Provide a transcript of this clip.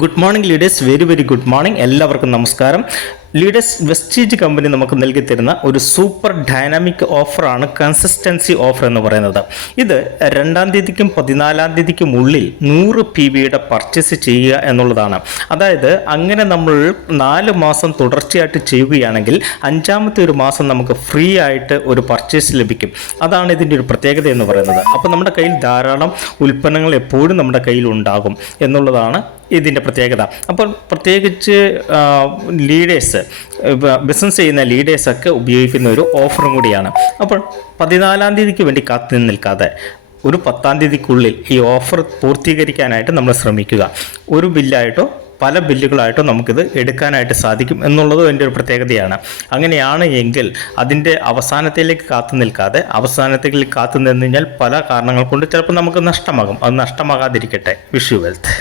Good morning leaders, very good morning. എല്ലാവർക്കും നമസ്കാരം. Leaders Vestige company നമുക്ക് നൽകി തരുന്ന ഒരു സൂപ്പർ ഡൈനാമിക് ഓഫറാണ് കൺസിസ്റ്റൻസി ഓഫർ എന്ന് പറയുന്നത്. ഇത് 2-ാം തീയതിക്കും 14-ാം തീയതിക്കും ഉള്ളിൽ 100 PBയുടെ പർച്ചേസ് ചെയ്യുക എന്നുള്ളതാണ്. അതായത് അങ്ങനെ നമ്മൾ 4 മാസം തുടർച്ചയായിട്ട് ചെയ്യുകയാണെങ്കിൽ 5-ാമത്തെ ഒരു മാസം നമുക്ക് ഫ്രീ ആയിട്ട് ഒരു പർച്ചേസ് ലഭിക്കും. അതാണ് ഇതിൻ്റെ ഒരു പ്രത്യേകത എന്ന് പറയുന്നത്. അപ്പോൾ നമ്മുടെ കയ്യിൽ ധാരാളം ഉൽപ്പന്നങ്ങൾ എപ്പോഴും നമ്മുടെ കയ്യിൽ ഉണ്ടാകും എന്നുള്ളതാണ് ഇതിൻ്റെ പ്രത്യേകത. അപ്പോൾ പ്രത്യേകിച്ച് ലീഡേഴ്സ്, ബിസിനസ് ചെയ്യുന്ന ലീഡേഴ്സൊക്കെ ഉപയോഗിക്കുന്ന ഒരു ഓഫറും കൂടിയാണ്. അപ്പോൾ 14-ാം തീയതിക്ക് വേണ്ടി കാത്തു നിൽക്കാതെ ഒരു 10-ാം തീയതിക്കുള്ളിൽ ഈ ഓഫർ പൂർത്തീകരിക്കാനായിട്ട് നമ്മൾ ശ്രമിക്കുക. ഒരു ബില്ലായിട്ടോ പല ബില്ലുകളായിട്ടോ നമുക്കിത് എടുക്കാനായിട്ട് സാധിക്കും എന്നുള്ളതും എൻ്റെ ഒരു പ്രത്യേകതയാണ്. അങ്ങനെയാണ് എങ്കിൽ അതിൻ്റെ അവസാനത്തിലേക്ക് കാത്തു നിൽക്കാതെ, അവസാനത്തേക്ക് കാത്തു നിന്ന് കഴിഞ്ഞാൽ പല കാരണങ്ങൾ കൊണ്ട് ചിലപ്പോൾ നമുക്ക് നഷ്ടമാകും. അത് നഷ്ടമാകാതിരിക്കട്ടെ. Wish you wealth.